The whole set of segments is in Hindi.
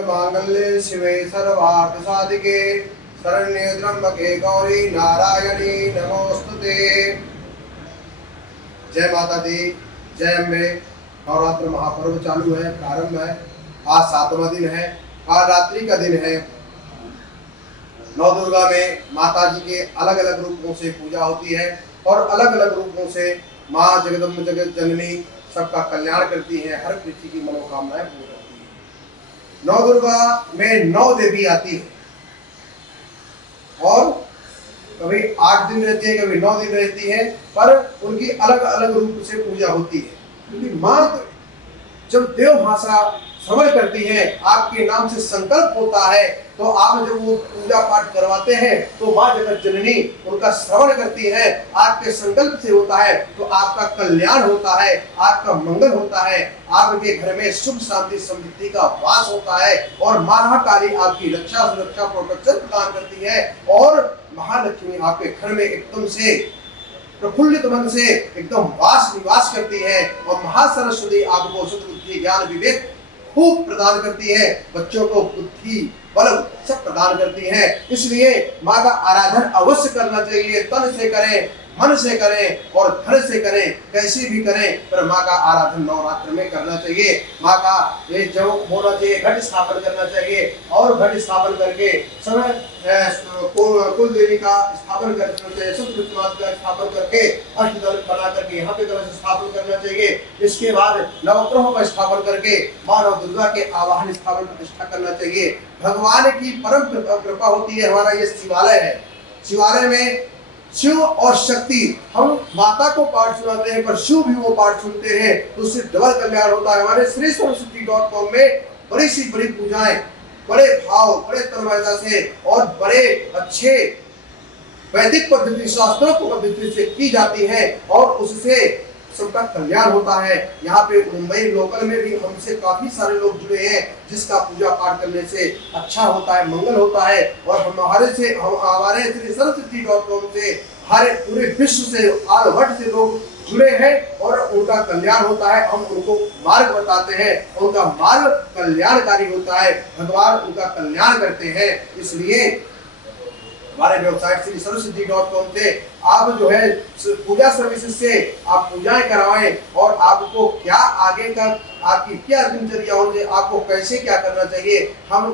सर्वमंगलमांगल्ये शिवे सर्वार्थसाधिके शरण्ये त्र्यंबके गौरी नारायणी नमोस्तुते। जय माता दी, जय अम्बे। नवरात्र महापर्व चालू है, प्रारंभ है। आज 7वां दिन है, आज रात्रि का दिन है। नौ दुर्गा में माता जी के अलग अलग रूपों से पूजा होती है और अलग अलग रूपों से माँ जगदम्ब जगत जननी सबका कल्याण करती है, हर किसी की मनोकामनाएं पूरी होती है। नौ दुर्गा में 9 देवी आती है और कभी 8 दिन रहती है, कभी 9 दिन रहती है, पर उनकी अलग अलग रूप से पूजा होती है। क्योंकि माँ जब देव भाषा श्रवण करती है, आपके नाम से संकल्प होता है, तो आप जब वो पूजा पाठ करवाते हैं तो माँ जगत जननी उनका श्रवण करती है, आपके संकल्प से होता है तो आपका कल्याण होता है, आपका मंगल होता है, आपके घर में सुख शांति समृद्धि का वास होता है और महाकाली आपकी रक्षा सुरक्षा प्रोटेक्शन प्रदान करती है और महालक्ष्मी आपके घर में एकदम से प्रफुल्लित मन से एकदम वास निवास करती है और महासरस्वती आपको सद्बुद्धि ज्ञान विवेक खूब प्रदान करती है, बच्चों को बुद्धि बल सब प्रदान करती है। इसलिए माँ का आराधन अवश्य करना चाहिए, तन से करें, मन से करें और धन से करें, कैसे भी करें, पर माँ का आराधन नवरात्र में करना चाहिए। माँ का ये जो होना चाहिए, घट स्थापन करना चाहिए और घट स्थापन करके समय कुल देवी का स्थापन करना चाहिए, सप्तमाता का स्थापन करके अष्टदल बना करके यहाँ पे कलश स्थापन करना चाहिए। इसके बाद नवग्रहों का स्थापन करके माँ नव दुर्गा के आवाहन स्थापन प्रतिष्ठा करना चाहिए। भगवान की परम कृपा होती है। हमारा ये शिवालय है, शिवालय में शिव और शक्ति, हम माता को पाठ सुनाते हैं पर शिव भी वो पाठ सुनते हैं तो उससे डबल कल्याण होता है। हमारे श्रीसरस्वती.com में बड़ी सी बड़ी पूजाएं बड़े भाव बड़े तन्मयता से और बड़े अच्छे वैदिक पद्धति शास्त्रों को पद्धति से की जाती है और उससे सबका कल्याण होता है। यहाँ पे मुंबई लोकल में भी हमसे काफी सारे लोग जुड़े हैं जिसका पूजा पाठ करने से अच्छा होता है, मंगल होता है और हमारे श्रीसरस्वती.com से हर पूरे विश्व से आलभट से लोग जुड़े हैं और उनका कल्याण होता है। हम उनको मार्ग बताते हैं, उनका मार्ग कल्याणकारी होता है, भगवान उनका कल्याण करते हैं। इसलिए हमारे वेबसाइट श्रीसरस्वती.com से आप जो है पूजा सर्विसेज से आप पूजाएं करवाएं और आपको क्या आगे का आपकी क्या दिनचर्या होगी, आपको कैसे क्या करना चाहिए, हम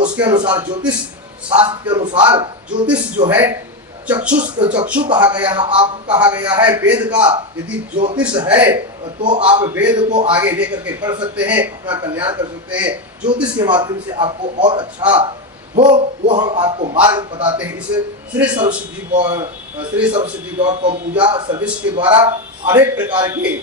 उसके अनुसार ज्योतिष शास्त्र के अनुसार ज्योतिष जो है चक्षु कहा गया है, आपको कहा गया है वेद का। यदि ज्योतिष है तो आप वेद को आगे लेकर के बढ़ सकते हैं, अपना कल्याण कर सकते हैं। ज्योतिष के माध्यम से आपको और अच्छा वो हम आपको मार्ग बताते हैं। इस श्रीसरस्वती.com पूजा सर्विस के द्वारा अनेक प्रकार के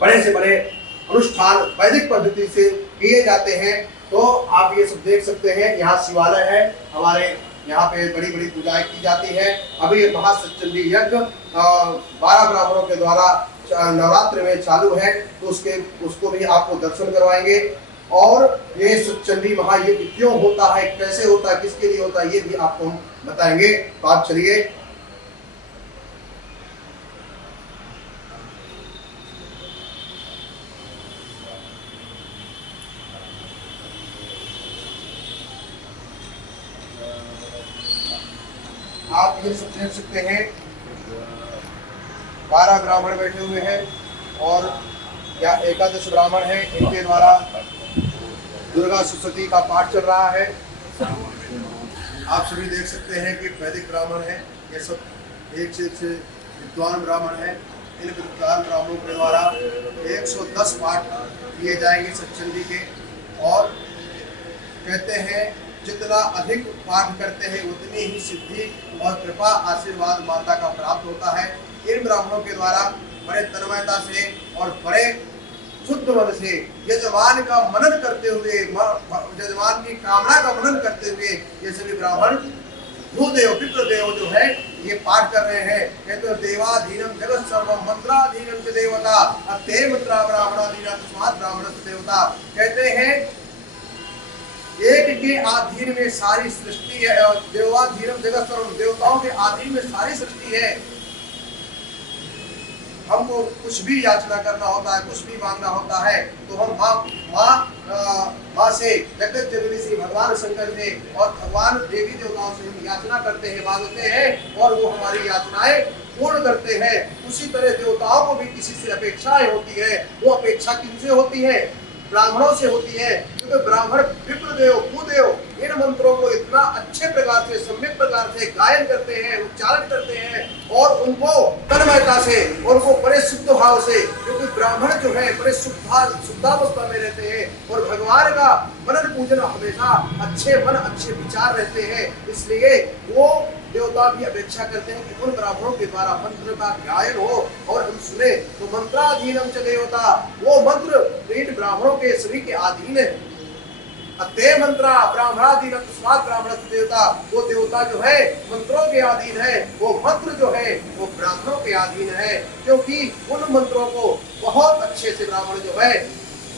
बड़े से बड़े अनुष्ठान वैदिक पद्धति से किए जाते हैं। तो आप ये सब देख सकते हैं, यहाँ शिवालय है, हमारे यहाँ पे बड़ी बड़ी पूजाएं की जाती है। अभी महासचंडी यज्ञ 12 ब्राह्मणों के द्वारा नवरात्र में चालू है, तो उसको भी आपको दर्शन करवाएंगे और ये सचंडी महायज्ञ क्यों होता है, कैसे होता है, किसके लिए होता है, ये भी आपको हम बताएंगे। तो आप चलिए आप ये सब देख सकते हैं, 12 ब्राह्मण बैठे हुए हैं और या 11 ब्राह्मण हैं, इनके द्वारा दुर्गा सरस्वती का पाठ चल रहा है। आप सभी देख सकते हैं कि वैदिक ब्राह्मण हैं, ये सब एक से विद्वान ब्राह्मण हैं। इन विद्वान ब्राह्मणों के द्वारा 110 पाठ किए जाएंगे सचंडी के और कहते हैं जितना अधिक पाठ करते हैं उतनी ही सिद्धि और कृपा आशीर्वाद माता का प्राप्त होता है। इन ब्राह्मणों के द्वारा बड़े तन्मयता से और बड़े शुद्ध मन से यजमान का मनन करते हुए, यजमान की कामना का मनन करते हुए ये सभी ब्राह्मण भूदेव पितृदेव जो है ये पाठ कर रहे हैं। कहते हैं देवाधीनम जगत सर्वम मंत्राधीनम च देवता अते मंत्रा ब्राह्मणाधीना तस्मात् ब्राह्मणस्य देवता। कहते हैं एक के अधीन में सारी सृष्टि है और देवाधीनम जगत सर्वम, देवताओं के अधीन में सारी सृष्टि है। हमको कुछ भी याचना करना होता है, कुछ भी मांगना होता है तो हम माँ से, जगत जननी से, भगवान शंकर से और भगवान देवी देवताओं से हम याचना करते हैं, मांगते हैं और वो हमारी याचनाएं पूर्ण करते हैं। उसी तरह देवताओं को भी किसी से अपेक्षाएं होती है। वो अपेक्षा किनसे होती है? ब्राह्मणों से होती है, क्योंकि ब्राह्मण विप्रदेव, भूदेव इन मंत्रों को इतना अच्छे प्रकार से, सम्यक प्रकार से गायन करते हैं, उच्चारण करते हैं और उनको तन्मयता से, उनको बड़े शुद्ध भाव से, क्योंकि ब्राह्मण जो है बड़े शुद्धावस्था में रहते हैं और भगवान का मनन पूजन हमेशा अच्छे मन, अच्छे विचार रहते हैं, इसलिए वो देवता भी अपेक्षा करते हैं कि उन ब्राह्मणों के द्वारा मंत्र का गायन हो और हम सुने। तो मंत्राधीनम च देवता, वो मंत्र इन ब्राह्मणों के सभी के अधीन है। अतः मंत्रा ब्राह्मणाधीन तस्मात् ब्राह्मण देवता, वो देवता जो है मंत्रों के अधीन है, वो मंत्र जो है वो ब्राह्मणों के अधीन है, क्योंकि उन मंत्रों को बहुत अच्छे से ब्राह्मण जो है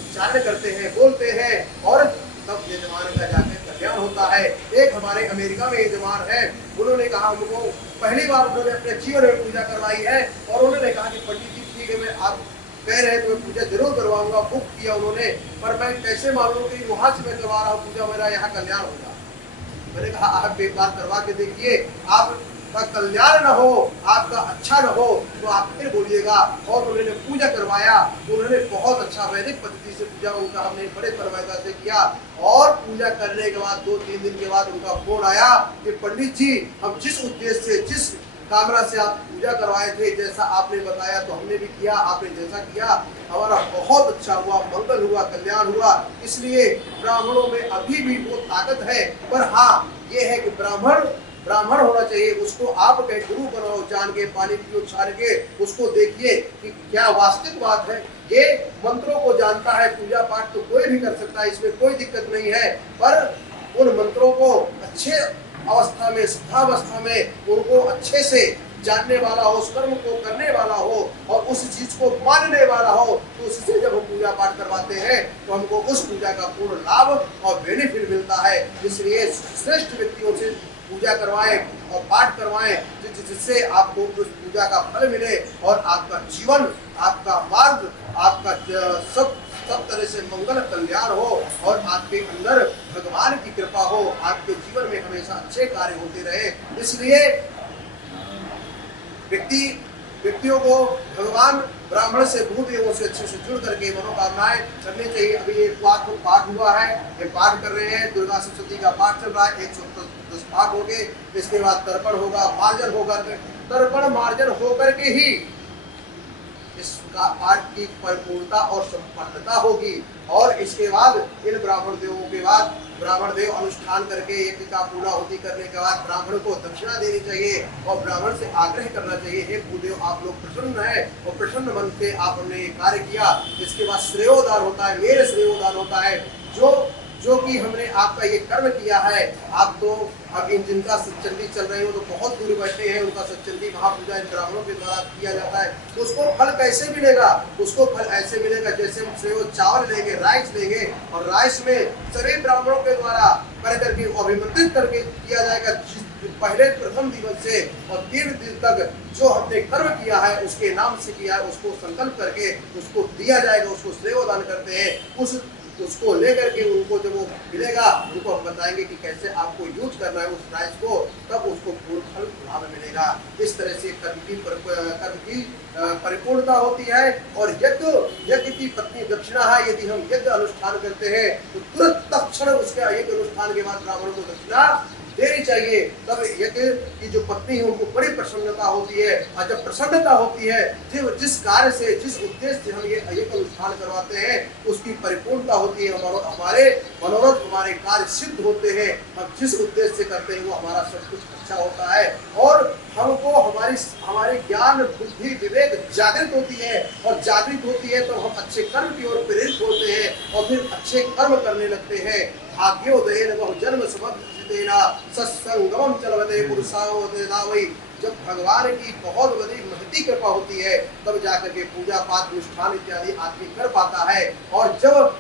उच्चारण करते हैं, बोलते हैं और तब यजमान का जाकर कल्याण होता है। एक हमारे अमेरिका में यजमान है, उन्होंने कहा, हमको पहली बार उन्होंने अपने जीवन में पूजा करवाई है और उन्होंने कहा कि पंडित जी ठीक है, मैं आप कह रहे हैं तो मैं पूजा जरूर करवाऊंगा। बुक किया उन्होंने, पर मैं कैसे मालूम कि वहां से मैं करवा रहा हूँ पूजा, मेरा यहाँ कल्याण होगा। मैंने कहा आप एक बार करवा के देखिए, आपका कल्याण न हो, आपका अच्छा न हो तो आप फिर बोलिएगा। और उन्होंने पूजा करवाया, उन्होंने बहुत अच्छा वैदिक पद्धति से पूजा उनका हमने बड़े तन्मयता से किया और पूजा करने के बाद 2-3 दिन के बाद उनका फोन आया कि पंडित जी, हम जिस उद्देश्य से, जिस कामना से आप पूजा करवाए थे, जैसा आपने बताया तो हमने भी किया, आपने जैसा किया हमारा बहुत अच्छा हुआ, मंगल हुआ, कल्याण हुआ। इसलिए ब्राह्मणों में अभी भी वो ताकत है, पर हाँ ये है कि ब्राह्मण होना चाहिए। उसको आप कहीं गुरु बनाओ, जान के, पानी पियो छान के, उसको देखिए कि क्या वास्तविक बात है। ये मंत्रों को जानता है, पूजा पाठ तो कोई भी कर सकता है, इसमें कोई दिक्कत नहीं है, पर उन मंत्रों को अच्छे अवस्था में, शुद्धावस्था में उनको अच्छे से जानने वाला हो, उस कर्म को करने वाला हो और उस चीज को मानने वाला हो, तो उससे जब हम पूजा पाठ करवाते हैं तो हमको उस पूजा का पूर्ण लाभ और बेनिफिट मिलता है। इसलिए श्रेष्ठ व्यक्तियों से पूजा करवाएं और पाठ करवाएं, जिससे आपको उस पूजा का फल मिले और आपका जीवन, आपका मार्ग, आपका सब तरह से मंगल कल्याण हो और आपके अंदर भगवान की कृपा हो, आपके जीवन में हमेशा अच्छे कार्य होते रहे। इसलिए व्यक्तियों को भगवान ब्राह्मण से, भूदेवों से अच्छे से जुड़ करके मनोकामनाएं करनी चाहिए। अभी ये पाठ हुआ है, ये पाठ कर रहे हैं, दुर्गा सप्तशती का पाठ चल रहा है, 110 पाठ हो गए। इसके बाद तर्पण होगा, मार्जन होगा, तर्पण मार्जन होकर के ही इसका पाठ की परिपूर्णता और संपन्नता होगी। और इसके बाद इन ब्राह्मण देवों के बाद ब्राह्मण देव अनुष्ठान करके यज्ञ का पूर्णाहुति करने के बाद ब्राह्मण को दक्षिणा देनी चाहिए और ब्राह्मण से आग्रह करना चाहिए, हे भूदेव आप लोग प्रसन्न हैं और प्रसन्न मन से आपने ये कार्य किया। इसके बाद श्रेयोदान होता है, मेरे श्रेयोदान होता है, जो कि हमने आपका ये कर्म किया है। आप तो अब इन जिनका सच्चंदी चल रहे हो तो बहुत दूर बैठे हैं, उनका सच्चंदी महापूजा इन ब्राह्मणों के द्वारा किया जाता है, तो उसको फल कैसे मिलेगा? उसको फल ऐसे मिलेगा जैसे हम श्रेय चावल लेंगे, राइस लेंगे और राइस में सभी ब्राह्मणों के द्वारा कर करके अभिमंत्रित करके किया जाएगा। पहले प्रथम दिवस से और 3 दिन तक जो हमने कर्म किया है उसके नाम से किया है, उसको संकल्प करके उसको दिया जाएगा, उसको श्रेयोदान करते हैं। उसको लेकर के उनको जब वो मिलेगा, उनको हम बताएंगे कि कैसे आपको यूज करना है उस राइस को, तब उसको पूर्ण फल लाभ मिलेगा। इस तरह से कर्म की परिपूर्णता होती है। और यज्ञ की पत्नी दक्षिणा है, यदि हम यज्ञ अनुष्ठान करते हैं तो तुरंत तत्क्षण उसके यज्ञ अनुष्ठान के बाद ब्राह्मण को दक्षिणा देनी चाहिए। तब यज्ञ की जो पत्नी है उनको बड़ी प्रसन्नता होती है और जब प्रसन्नता होती है, जिस कार्य से, जिस उद्देश्य से हम ये यज्ञ अनुष्ठान करवाते हैं उसकी परिपूर्णता होती है, हमारे मनोरथ, हमारे कार्य सिद्ध होते हैं। हम जिस उद्देश्य से करते हैं वो हमारा सब कुछ अच्छा होता है और हमको हमारी ज्ञान, बुद्धि, विवेक जागृत होती है और जागृत होती है तो हम अच्छे कर्म की ओर प्रेरित होते हैं और फिर अच्छे कर्म करने लगते हैं। भाग्योदयेन बहुजन्म समर्थितेन सत्संगमं चलवते पुरुषावदेनावै। जब भगवान की बहुत बड़ी महती कृपा होती है तब जाकर के पूजा पाठ अनुष्ठान इत्यादि आदमी कर पाता है। और जब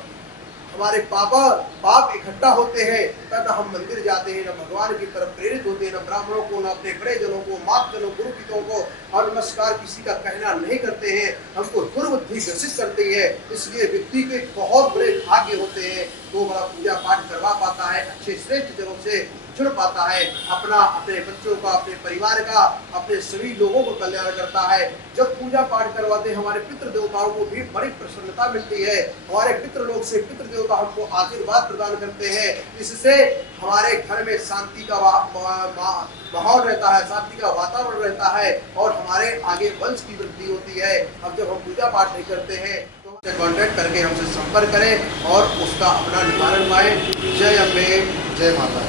हमारे पाप इकट्ठा होते हैं तब हम मंदिर जाते हैं, न भगवान की तरफ प्रेरित होते हैं, न ब्राह्मणों को, न अपने बड़े जनों को, मातजनों, गुरुपितों को और नमस्कार किसी का कहना नहीं करते हैं, हमको दुर्बुद्धि ग्रसित करती है। इसलिए व्यक्ति के बहुत बड़े भाग्य होते हैं तो बड़ा पूजा पाठ करवा पाता है, अच्छे श्रेष्ठ जनों से जुड़ पाता है, अपने बच्चों का, अपने परिवार का, अपने सभी लोगों को कल्याण करता है। जब पूजा पाठ करवाते हैं हमारे पितृ देवताओं को भी बड़ी प्रसन्नता मिलती है। हमारे पितृ लोग से पितृ देवता हमको आशीर्वाद प्रदान करते हैं। इससे हमारे घर में शांति का माहौल रहता है, शांति का वातावरण रहता है और हमारे आगे वंश की वृद्धि होती है। अब जब हम पूजा पाठ नहीं करते हैं तो हमसे कॉन्टेक्ट करके हमसे संपर्क करें और उसका अपना निवारण पाएं। जय अम्बे, जय माता।